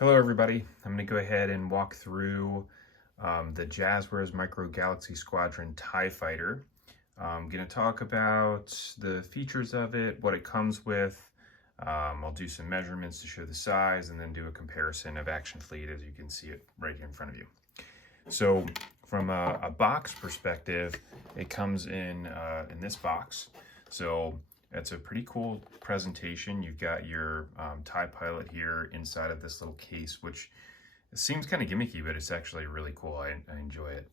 Hello everybody, I'm going to go ahead and walk through the Jazwares Micro Galaxy Squadron TIE Fighter. I'm going to talk about the features of it, what it comes with. I'll do some measurements to show the size and then do a comparison of Action Fleet as you can see it right here in front of you. So from a box perspective, it comes in this box. So it's a pretty cool presentation. You've got your TIE Pilot here inside of this little case, which seems kind of gimmicky, but it's actually really cool. I enjoy it.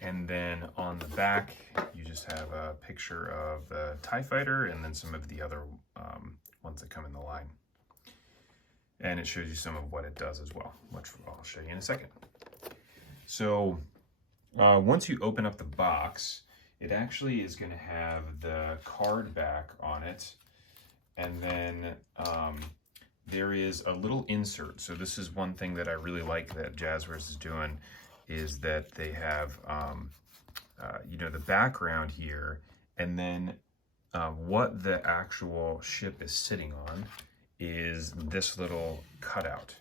And then on the back, you just have a picture of the TIE Fighter and then some of the other ones that come in the line. And it shows you some of what it does as well, which I'll show you in a second. So once you open up the box, it actually is going to have the card back on it, and then there is a little insert. So this is one thing that I really like that Jazwares is doing, is that they have the background here, and then what the actual ship is sitting on is this little cutout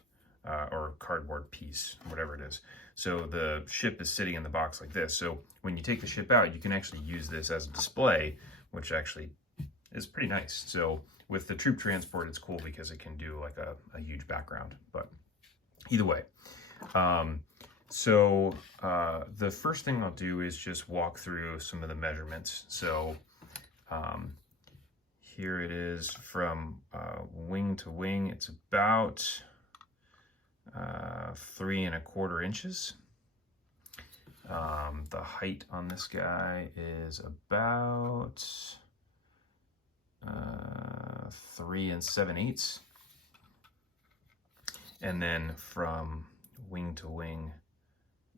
or cardboard piece, whatever it is. So the ship is sitting in the box like this. So when you take the ship out, you can actually use this as a display, which actually is pretty nice. So with the troop transport, it's cool because it can do like a huge background, but either way. The first thing I'll do is just walk through some of the measurements. So here it is from wing to wing. It's about 3¼ inches. The height on this guy is about 3 7/8. And then from wing to wing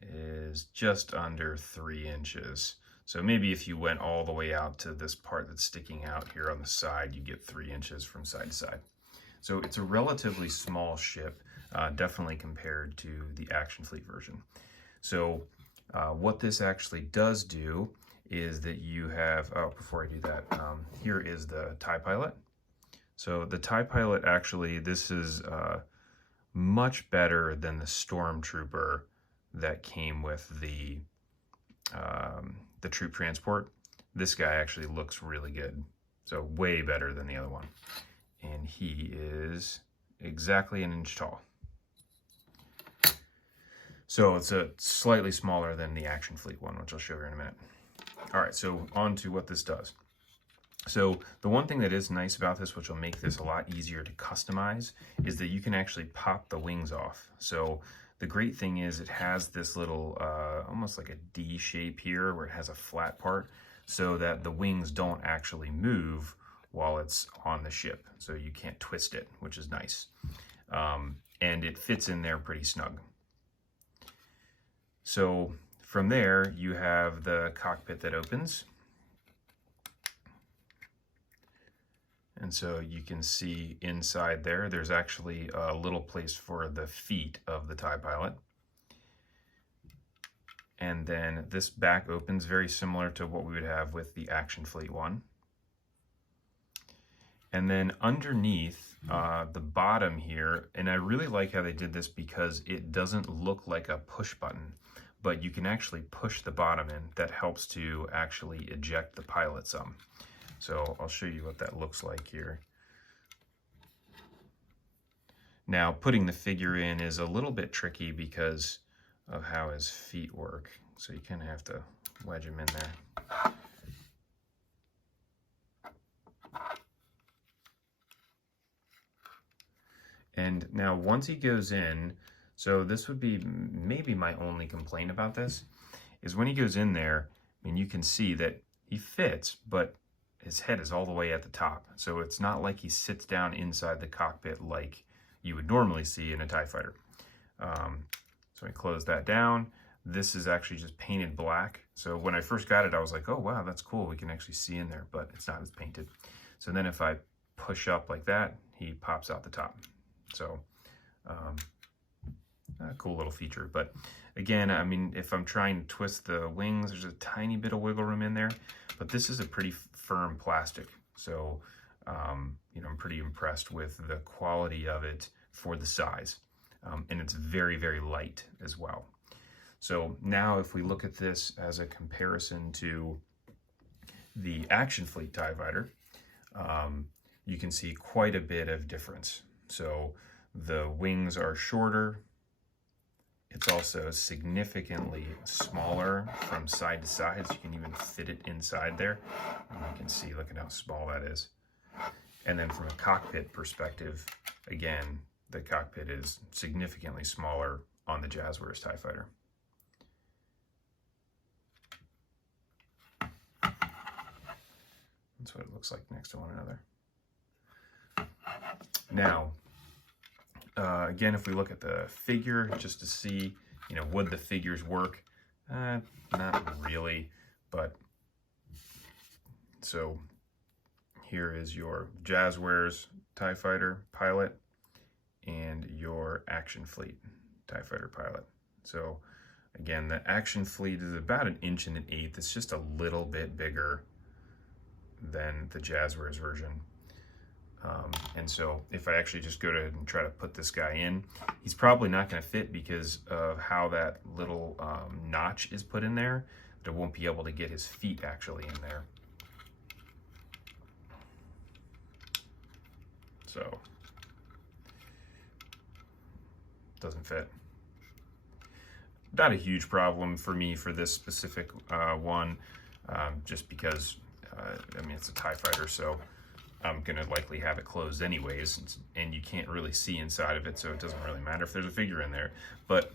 is just under 3 inches. So maybe if you went all the way out to this part that's sticking out here on the side, you get 3 inches from side to side. So it's a relatively small ship, definitely compared to the Action Fleet version. So what this actually does do is that you have, before I do that, here is the TIE Pilot. So the TIE Pilot actually, this is much better than the Stormtrooper that came with the troop transport. This guy actually looks really good. So way better than the other one. And he is exactly 1 inch tall. So it's a slightly smaller than the Action Fleet one, which I'll show you in a minute. All right, so on to what this does. So the one thing that is nice about this, which will make this a lot easier to customize, is that you can actually pop the wings off. So the great thing is it has this little, almost like a D shape here where it has a flat part so that the wings don't actually move while it's on the ship. So you can't twist it, which is nice. And it fits in there pretty snug. So from there, you have the cockpit that opens. And so you can see inside there, there's actually a little place for the feet of the TIE Pilot. And then this back opens very similar to what we would have with the Action Fleet one. And then underneath the bottom here, and I really like how they did this because it doesn't look like a push button, but you can actually push the bottom in. That helps to actually eject the pilot some. So I'll show you what that looks like here. Now, putting the figure in is a little bit tricky because of how his feet work. So you kind of have to wedge him in there. And now once he goes in, so this would be maybe my only complaint about this, is when he goes in there, I mean, you can see that he fits, but his head is all the way at the top. So it's not like he sits down inside the cockpit like you would normally see in a TIE Fighter. So I close that down. This is actually just painted black. So when I first got it, I was like, oh, wow, that's cool. We can actually see in there, but it's not as painted. So then if I push up like that, he pops out the top. So a cool little feature. But again, I mean, if I'm trying to twist the wings, there's a tiny bit of wiggle room in there, but this is a pretty firm plastic. So, I'm pretty impressed with the quality of it for the size. And it's very, very light as well. So now if we look at this as a comparison to the Action Fleet TIE Fighter, you can see quite a bit of difference. So the wings are shorter. It's also significantly smaller from side to side, so you can even fit it inside there. And you can see, look at how small that is. And then from a cockpit perspective, again, the cockpit is significantly smaller on the Jazwares TIE Fighter. That's what it looks like next to one another. Now, again, if we look at the figure, just to see, would the figures work? Not really, but so here is your Jazwares TIE Fighter pilot and your Action Fleet TIE Fighter pilot. So again, the Action Fleet is about 1 1/8 inches. It's just a little bit bigger than the Jazwares version. And so if I actually just go ahead and try to put this guy in, he's probably not going to fit because of how that little notch is put in there. But I won't be able to get his feet actually in there. So, doesn't fit. Not a huge problem for me for this specific one, just because, it's a TIE Fighter, so I'm going to likely have it closed anyways, and you can't really see inside of it, so it doesn't really matter if there's a figure in there. But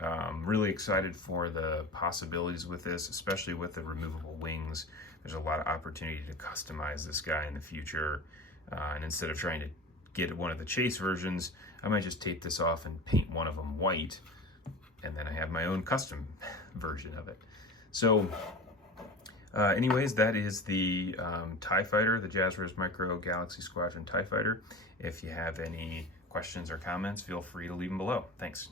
I'm really excited for the possibilities with this, especially with the removable wings. There's a lot of opportunity to customize this guy in the future, and instead of trying to get one of the chase versions, I might just take this off and paint one of them white, and then I have my own custom version of it. So anyways, that is the TIE Fighter, the Jazwares Micro Galaxy Squadron TIE Fighter. If you have any questions or comments, feel free to leave them below. Thanks.